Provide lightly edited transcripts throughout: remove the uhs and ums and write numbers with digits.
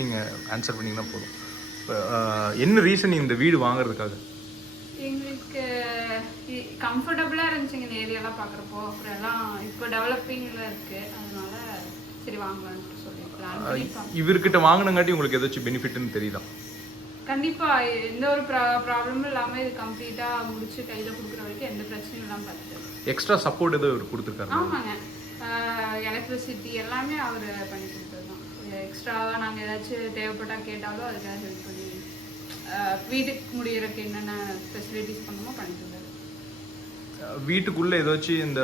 நீங்கள் ஆன்சர் பண்ணிங்கன்னா போதும். இப்போ என்ன ரீசன் இந்த வீடு வாங்குறதுக்காக? எங்களுக்கு கம்ஃபர்டபுளாக இருந்துச்சுங்க இந்த ஏரியாலாம் பார்க்குறப்போ. அப்புறம் எல்லாம் இப்போ டெவலப்பிங்கில் இருக்குது, அதனால சரி வாங்கலான்ட்டு சொல்லி பிளான் பண்ணி. இவர்கிட்ட வாங்கினங்காட்டி உங்களுக்கு ஏதாச்சும் பெனிஃபிட்னு தெரியுதா? கண்டிப்பாக எந்த ஒரு ப்ராப்ளமும் இல்லாமல் இது கம்ப்ளீட்டாக முடிச்சு கையில் கொடுக்குற வரைக்கும் எந்த பிரச்சனையும் இல்லாமல் பார்த்துட்டு. எக்ஸ்ட்ரா சப்போர்ட் ஏதோ இவர் கொடுத்துருக்காரு? ஆமாங்க, எலக்ட்ரிசிட்டி எல்லாமே அவர் பண்ணி கொடுத்தது தான். எக்ஸ்ட்ராவாக நாங்கள் ஏதாச்சும் தேவைப்பட்டால் கேட்டாலும் அதுக்காக ஹெல்ப் பண்ணி வீட்டுக்கு முடியறதுக்கு என்னென்ன ஃபெசிலிட்டிஸ் பண்ணுமோ பண்ணி கொடுத்தாரு. வீட்டுக்குள்ளே ஏதாச்சும் இந்த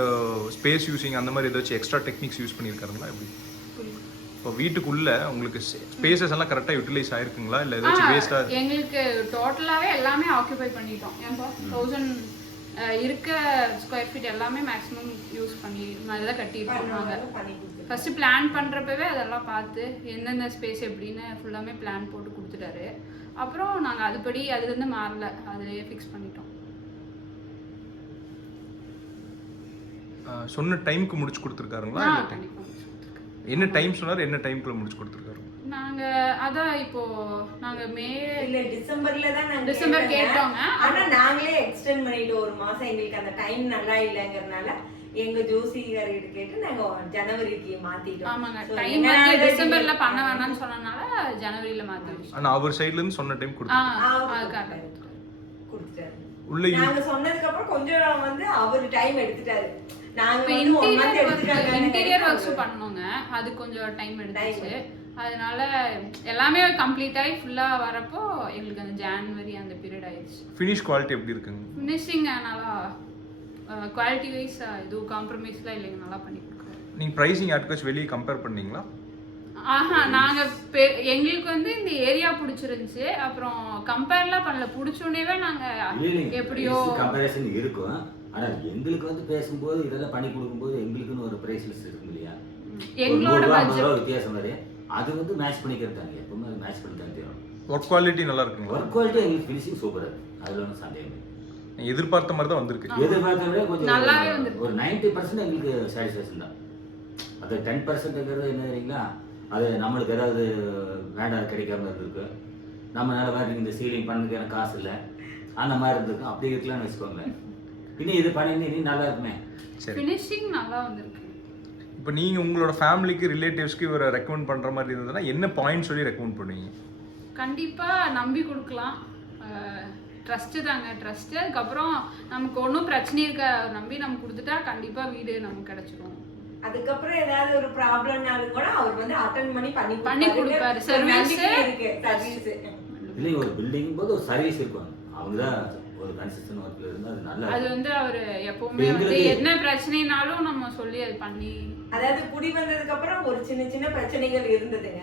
ஸ்பேஸ் யூஸிங் அந்த மாதிரி ஏதாச்சும் எக்ஸ்ட்ரா டெக்னிக்ஸ் யூஸ் பண்ணியிருக்காருங்களா எப்படி? இப்போ வீட்டுக்குள்ள உங்களுக்கு ஸ்பேசஸ் எல்லாம் கரெக்டாக யூட்டிலைஸ் ஆயிருக்குங்களா இல்லை ஏதாச்சும் வேஸ்ட்டாக? எங்களுக்கு டோட்டலாகவே எல்லாமே ஆக்குபை பண்ணிட்டோம். ஏன்பா 1000 இருக்க ஸ்கொயர் ஃபீட் எல்லாமே மேக்ஸிமம் யூஸ் பண்ணி அதெல்லாம் கட்டியிருக்கோம். நாங்கள் ஃபஸ்ட்டு பிளான் பண்ணுறப்பவே அதெல்லாம் பார்த்து எந்தெந்த ஸ்பேஸ் எப்படின்னு ஃபுல்லாமே பிளான் போட்டு கொடுத்துட்டாரு. அப்புறம் நாங்கள் அதுபடி அதுலேருந்து மாறல, அதிலேயே ஃபிக்ஸ் பண்ணிட்டோம். சொன்ன டைமுக்கு முடிச்சு கொடுத்துருக்காருங்களா? என்ன டைம் சொன்னார், என்ன டைம்க்குள்ள முடிச்சு கொடுத்துருக்காரு? நாங்க அதான் இப்போ நாங்க டிசம்பர்ல தான் நாங்க டிசம்பர் கேட்டோங்க. ஆனா நாங்களே எக்ஸ்டெண்ட் பண்ணிட்டு ஒரு மாசம் எங்களுக்கு அந்த டைம் நல்லா இல்லங்கறனால எங்க ஜோசிகாரிட்ட கேட்டு நாங்க ஜனவரிக்கு மாத்திட்டோம். ஆமாங்க, டைம் வந்து டிசம்பர்ல பண்ண வேணாம்னு சொன்னனால ஜனவரில மாத்திட்டோம். ஆனா அவர் சைடுல இருந்து சொன்ன டைம் கொடுத்தாரு. உள்ள நாங்க சொன்னதுக்கு அப்புறம் கொஞ்சம் வந்து அவர் டைம் எடுத்துட்டாரு. நாங்க இன்டீரியர் ஒர்க்ஸ் பண்ணோங்க, அது கொஞ்சம் டைம் எடுத்துச்சு. அதனால எல்லாமே கம்ப்ளீட் ஆகி ஃபுல்லா வரப்போ எங்களுக்கு அந்த ஜனவரி அந்த பீரியட் ஆயிடுச்சு. ஃபினிஷ் குவாலிட்டி எப்படி இருக்குங்க? ஃபினிஷிங் நல்லா குவாலிட்டி வைஸ் எதுவும் காம்ப்ரமைஸ்லாம் இல்லைங்க, நல்லா பண்ணி கொடுக்குறோம். நீங்க பிரைசிங் யாருக்காச்சும் வெளியே கம்பேர் பண்ணீங்களா? நாங்க எங்களுக்கு வந்து இந்த ஏரியா பிடிச்சிருந்துச்சு, அப்புறம் கம்பேர்லாம் பண்ணல. பிடிச்சோடனே நாங்க எப்படியோ கம்பேரிசன் இருக்கும். ஆனா எங்களுக்கு வந்து பேசும்போது இதெல்லாம் பண்ணி கொடுக்கும்போது எங்களுக்குன்னு ஒரு பிரைஸ் லிஸ்ட் இருக்கும் இல்லையா, எங்களோட பட்ஜெட் வித்தியாசம் வரை அது வந்து மேட்ச் பண்ணிக்கிறதாங்க. எப்பவுமே அது மேட்ச் பண்ணி தான் தரும். ஒர்க் குவாலிட்டி நல்லா இருக்குங்க. ஒர்க் குவாலிட்டி எங்களுக்கு ஃபினிஷிங் சூப்பரா இருக்கு, அதுல ஒன்றும் சந்தேகம் இல்லை. எதிர்பார்த்த மாதிரி தான் வந்திருக்கு. எதிர்பார்த்த விட கொஞ்சம் நல்லாவே வந்திருக்கு. ஒரு 90% எங்களுக்கு சாட்டிஸ்ஃபேக்ஷன் தான். அது 10%ங்கிறது என்ன தெரியுங்களா, அது நம்மளுக்கு ஏதாவது வேண்டாம் கிடைக்காம இருந்திருக்கு, நம்மளால வேறு இந்த சீலிங் பண்ணுறதுக்கு எனக்கு காசு இல்லை அந்த மாதிரி இருந்திருக்கு. அப்படி இருக்கலாம்னு வச்சுக்கோங்களேன். இன்னும் இது பண்ணி நீ நல்லா இருக்குமே. ஃபினிஷிங் நல்லா வந்திருக்கு. இப்போ நீங்கள் உங்களோட ஃபேமிலிக்கு ரிலேட்டிவ்ஸ்க்கு இவரை ரெக்கமெண்ட் பண்ணுற மாதிரி இருந்ததுன்னா என்ன பாயிண்ட் சொல்லி ரெக்கமெண்ட் பண்ணுவீங்க? கண்டிப்பாக நம்பி கொடுக்கலாம். ட்ரஸ்ட்டு தாங்க, ட்ரஸ்ட்டு. அதுக்கப்புறம் நமக்கு ஒன்றும் பிரச்சனை இருக்க நம்பி நம்ம கொடுத்துட்டா கண்டிப்பாக வீடு நமக்கு கிடைச்சிடும். அதுக்கப்புறம் ஏதாவது ஒரு ப்ராப்ளம்னாலும் கூட அவர் வந்து அட்டெண்ட் பண்ணி கொடுப்பாரு. சர்வீஸ் இருக்கு, சர்வீஸ் இல்லை. ஒரு பில்டிங் போது ஒரு சர்வீஸ் இருக்கும், அவங்க தான் ஒரு கன்சிஸ்டன்ட் ஒர்க்ல இருந்தா அது நல்லா. அது வந்து அவர் எப்பவுமே வந்து என்ன பிரச்சனைனாலும் நம்ம சொல்லி அது பண்ணி. அதாவது குடி வந்ததுக்கு அப்புறம் ஒரு சின்ன சின்ன பிரச்சனைகள் இருந்ததுங்க,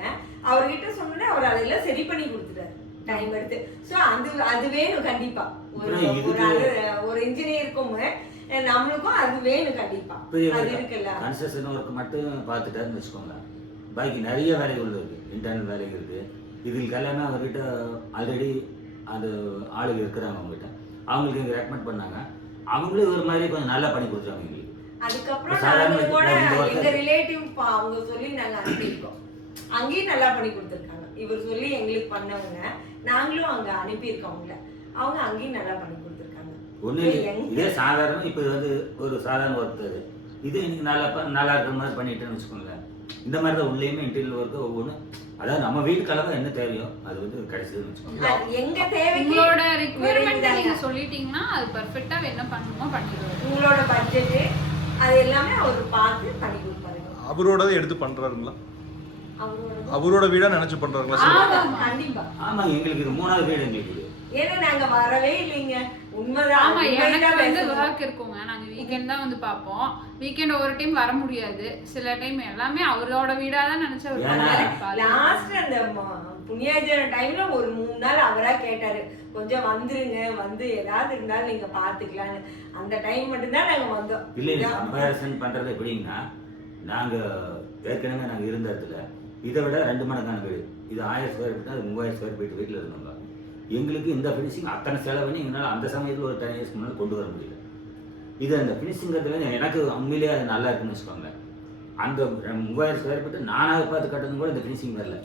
அவர்கிட்ட சொன்னே அவர் அதெல்லாம் சரி பண்ணி கொடுத்துட்டாரு டைம் எடுத்து. ஸோ அது வேணும் கண்டிப்பா. ஒரு இன்ஜினியருக்கும் நம்மளுக்கும் அது வேணும் கண்டிப்பா. அது இருக்குல்ல, கன்ஸ்ட்ரக்ஷன் ஒர்க் மட்டும் பார்த்துட்டாருன்னு வச்சுக்கோங்க, பாக்கி நிறைய வேலைகள் இருக்கு, இன்டர்னல் வேலைகள் இருக்கு. இதுக்கு எல்லாமே அவர்கிட்ட ஆல்ரெடி அது ஆளுங்க இருக்கிறாங்க, அவங்ககிட்ட அவங்களுக்கு இங்கே ரெக்கமெண்ட் பண்ணாங்க, அவங்களே ஒரு மாதிரி கொஞ்சம் நல்லா பண்ணி கொடுத்துருவாங்க எங்களுக்கு. அதுக்கப்புறம் நாங்களும் கூட எங்க ரிலேட்டிவ் அவங்க சொல்லி நாங்க அனுப்பியிருக்கோம், அங்கேயும் நல்லா பண்ணி கொடுத்துருக்காங்க. இவர் சொல்லி எங்களுக்கு பண்ணவங்க நாங்களும் அங்க அனுப்பியிருக்கோம் அவங்கள, அவங்க அங்கேயும் நல்லா பண்ணி கொடுத்துருக்காங்க. ஒண்ணு இதே சாதாரண இப்போ வந்து ஒரு சாதாரண ஒருத்தர் இது இன்னைக்கு நல்லா இருக்கிற மாதிரி பண்ணிட்டேன்னு வச்சுக்கோங்களேன். இந்த மாதிரி தான் உள்ளேயுமே இன்டீரியர் ஒர்க்கு ஒவ்வொன்றும், அதாவது நம்ம வீட்டுக்கு அளவு என்ன தேவையோ அது வந்து கிடைச்சதுன்னு வச்சுக்கோங்க. எங்க தேவை உங்களோட ரிக்வயர்மென்ட் நீங்க சொல்லிட்டீங்கன்னா அது பெர்ஃபெக்ட்டா என்ன பண்ணணுமோ பண்ணிடுவாரு. உங்களோட பட்ஜெட் அது எல்லாமே அவர் பார்த்து பண்ணி கொடுப்பாரு. அவரோட எடுத்து பண்றாருங்களா? அவரோட வீடா நினைச்சு பண்றாங்களா? கண்டிப்பா. ஆமா, எங்களுக்கு இது 3வது வீடு எங்களுக்கு. ஏன்னா நாங்க வரவே இல்லைங்க, உண்மைதான். ஆமா, எனக்கு வந்து வர்க் இருக்குங்க, நாங்க வீக்கெண்ட் தான் வந்து பார்ப்போம். வீக்கெண்ட் ஒரு டைம் வர முடியாது, சில டைம் எல்லாமே அவரோட வீடா தான் நினைச்ச. லாஸ்ட் அந்த புண்ணியாஜன டைம்ல ஒரு 3 நாள் அவரா கேட்டாரு, கொஞ்சம் வந்துருங்க, வந்து ஏதாவது இருந்தாலும் நீங்க பாத்துக்கலான்னு. அந்த டைம் மட்டும் தான் நாங்க வந்தோம். இல்ல கம்பேரிசன் பண்றது எப்படின்னா, நாங்க ஏற்கனவே நாங்க இருந்த இடத்துல இதை விட 2 மடங்கான வீடு, இது 1000 ஸ்கொயர் ஃபீட், அது 3000 ஸ்கொயர் ஃபீட் வீட்டில் இருந்தோங்க. எங்களுக்கு இந்த ஃபினிஷிங் அத்தனை செலவுன்னு எங்களால் அந்த சமயத்தில் ஒரு 10 இயர்ஸ்க்கு முன்னாடி கொண்டு வர முடியல. இது அந்த ஃபினிஷிங்கிறதுல எனக்கு உண்மையிலேயே அது நல்லா இருக்குன்னு வச்சுக்கோங்க. அந்த 3000 ஸ்கொயர் ஃபீட் நானாக பார்த்து கட்டணும் கூட இந்த ஃபினிஷிங் வரல.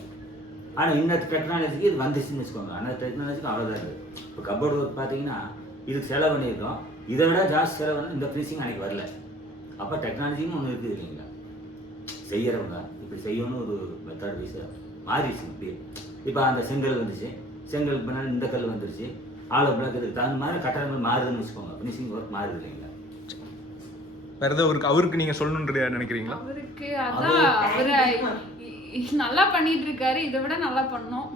ஆனால் இந்த டெக்னாலஜிக்கு இது வந்துச்சுன்னு வச்சுக்கோங்க. அந்த டெக்னாலஜிக்கு அவ்வளோதான் இருக்குது. இப்போ கப்போர்டு ஒர்க் பார்த்தீங்கன்னா இதுக்கு செலவு பண்ணியிருக்கோம், இதை விட ஜாஸ்தி செலவு வந்து இந்த ஃபினிஷிங் அன்றைக்கி வரல. அப்போ டெக்னாலஜின்னு ஒன்று இருக்குது இல்லைங்களா, செய்கிறவங்க இப்படி செய்யணும்னு ஒரு மெத்தட் வைஸாக மாறிடுச்சு. இப்படி இப்போ அந்த செங்கல் வந்துச்சு, செங்கலுக்கு பின்னால் இந்த கல் வந்துருச்சு, ஆலோ பிளாக் இதுக்கு தகுந்த மாதிரி கட்டடங்கள் மாறுதுன்னு வச்சுக்கோங்க. ஃபினிஷிங் ஒர்க் மாறுது இல்லைங்களா. வேற ஏதாவது அவருக்கு நீங்க சொல்லணும்னு நினைக்கிறீங்களா? அவருக்கு அதான் அவரு நல்லா பண்ணிட்டு இருக்காரு, இதை விட நல்லா பண்ணோம்.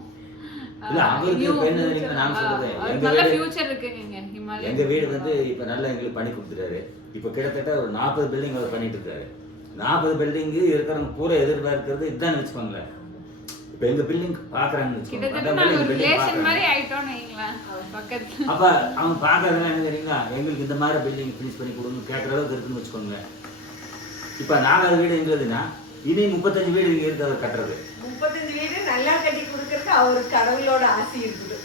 இல்ல அவருக்கு இப்ப என்ன தெரியுமா நான் சொல்றது, நல்ல ஃபியூச்சர் இருக்குங்க ஹிமாலயா. எங்க வீடு வந்து இப்ப நல்லா எங்களுக்கு பண்ணி கொடுத்துட்டாரு. இப்ப கிட்டத்தட்ட ஒரு 40 பில்டிங் அவர் பண்ணிட்டு இருக்காரு. 40 பில்டிங் இருக்கிறவங்க பூரா எதிர்பார்க்கிறது இதுதான் வச்சுக்கோங்களேன். இப்ப எங்க பில்டிங் பாக்குறாங்கன்னு கிட்டத்தட்ட நாங்க ஒரு ரிலேஷன் மாதிரி ஆயிட்டோம்னு வைங்களேன் பக்கத்துல. அப்ப அவங்க பாக்குறதுலாம் என்ன தெரியுங்களா, எங்களுக்கு இந்த மாதிரி பில்டிங் ஃபினிஷ் பண்ணி கொடுங்க கேட்கற அளவுக்கு இருக்குன்னு வச்சுக்கோங்க. இப்ப 4வது வீடு எங்களுதுன்னா இனி 35 வீடு இங்க இருக்கு அவர் கட்டுறது. 35 வீடு நல்லா கட்டி கொடுக்கறதுக்கு அவருக்கு கடவுளோட ஆசை இருக்குது.